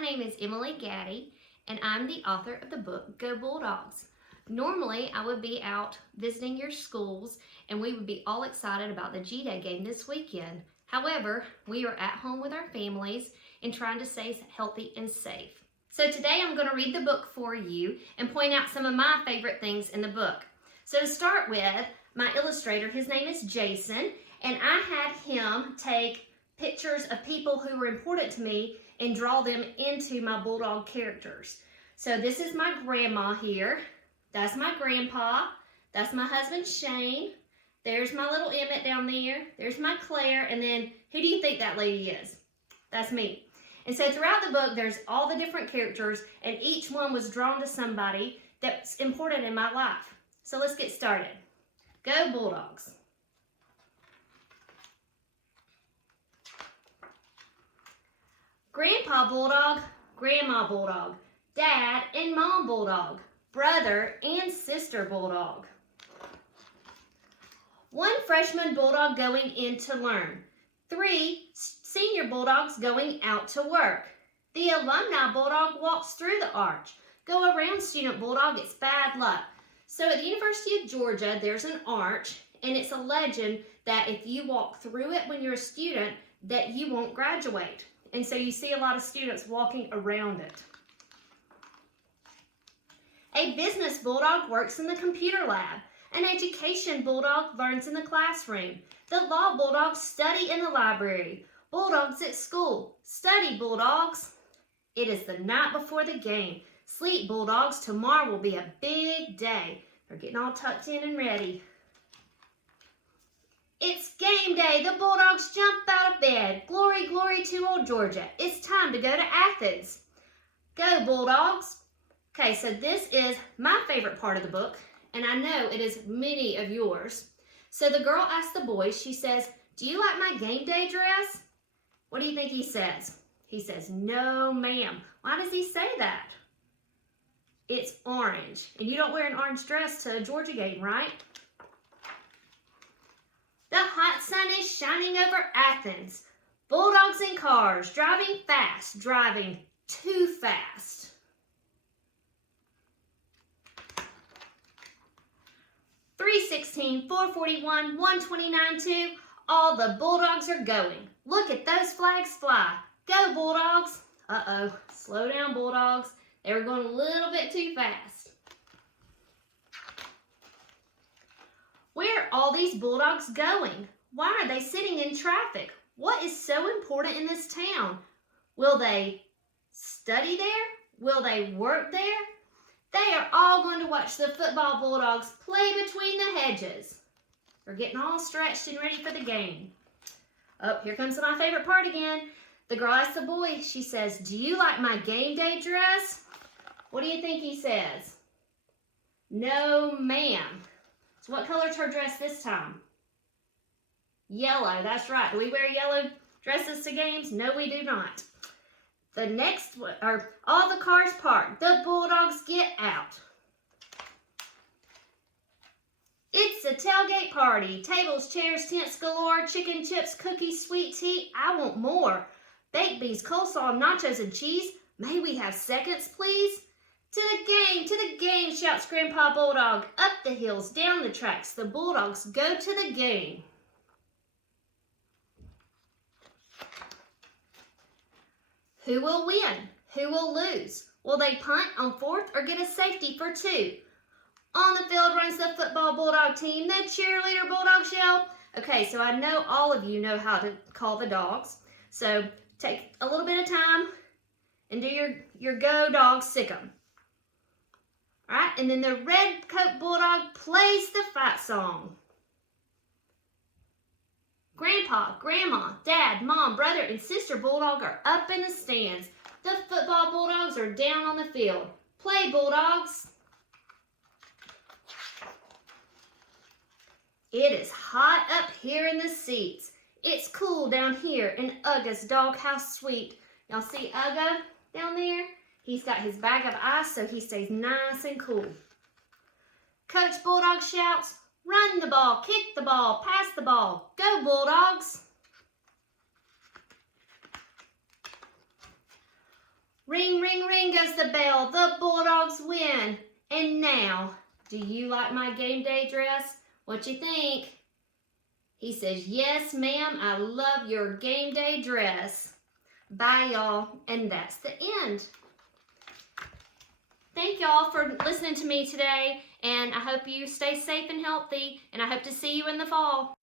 My name is Emily Gaddy, and I'm the author of the book, Go Bulldogs. Normally, I would be out visiting your schools, and we would be all excited about the G-Day game this weekend. However, we are at home with our families and trying to stay healthy and safe. So today I'm going to read the book for you and point out some of my favorite things in the book. So to start with, my illustrator, his name is Jason, and I had him take pictures of people who were important to me and draw them into my Bulldog characters. So this is my grandma here. That's my grandpa. That's my husband Shane. There's my little Emmett down there. There's my Claire. And then who do you think that lady is? That's me. And so throughout the book, there's all the different characters, and each one was drawn to somebody that's important in my life. So let's get started. Go Bulldogs. Grandpa Bulldog, Grandma Bulldog, Dad and Mom Bulldog, Brother and Sister Bulldog. One freshman Bulldog going in to learn. 3 senior Bulldogs going out to work. The alumni Bulldog walks through the arch. Go around Student Bulldog, it's bad luck. So at the University of Georgia, there's an arch, and it's a legend that if you walk through it when you're a student, that you won't graduate. And so you see a lot of students walking around it. A business Bulldog works in the computer lab. An education Bulldog learns in the classroom. The law Bulldogs study in the library. Bulldogs at school. Study Bulldogs. It is the night before the game. Sleep Bulldogs, tomorrow will be a big day. They're getting all tucked in and ready. It's game day. The Bulldogs jump out of bed. Glory, glory to old Georgia. It's time to go to Athens. Go Bulldogs. Okay, so this is my favorite part of the book, and I know it is many of yours. So the girl asks the boy, she says, "Do you like my game day dress?" What do you think he says? He says, "No, ma'am." Why does he say that? It's orange, and you don't wear an orange dress to a Georgia game, right? The hot sun is shining over Athens. Bulldogs in cars, driving fast, driving too fast. .316, .441, .129, .2, all the Bulldogs are going. Look at those flags fly. Go Bulldogs. Uh-oh, slow down Bulldogs. They were going a little bit too fast. Where are all these Bulldogs going? Why are they sitting in traffic? What is so important in this town? Will they study there? Will they work there? They are all going to watch the Football Bulldogs play between the hedges. They're getting all stretched and ready for the game. Oh, here comes my favorite part again. The girl asks the boy, she says, "Do you like my game day dress?" What do you think he says? "No, ma'am." So what color is her dress this time? Yellow, that's right. Do we wear yellow dresses to games? No, we do not. The next one, or all the cars parked. The Bulldogs get out. It's a tailgate party. Tables, chairs, tents galore, chicken, chips, cookies, sweet tea. I want more. Baked beans, coleslaw, nachos, and cheese. May we have seconds, please? To the game, shouts Grandpa Bulldog. Up the hills, down the tracks, the Bulldogs go to the game. Who will win? Who will lose? Will they punt on 4th or get a safety for 2? On the field runs the Football Bulldog team. The cheerleader Bulldogs yell. Okay, so I know all of you know how to call the dogs. So take a little bit of time and do your Go Dogs sick 'em. All right, and then the red coat Bulldog plays the fight song. Grandpa, Grandma, Dad, Mom, Brother, and Sister Bulldog are up in the stands. The Football Bulldogs are down on the field. Play Bulldogs. It is hot up here in the seats. It's cool down here in Uga's doghouse suite. Y'all see Uga down there? He's got his bag of ice so he stays nice and cool. Coach Bulldog shouts, "Run the ball, kick the ball, pass the ball. Go Bulldogs." ring goes the bell. The Bulldogs win. And now, do you like my game day dress? What you think? He says, yes, ma'am, I love your game day dress. Bye, y'all. And that's the end. Thank y'all for listening to me today, and I hope you stay safe and healthy, and I hope to see you in the fall.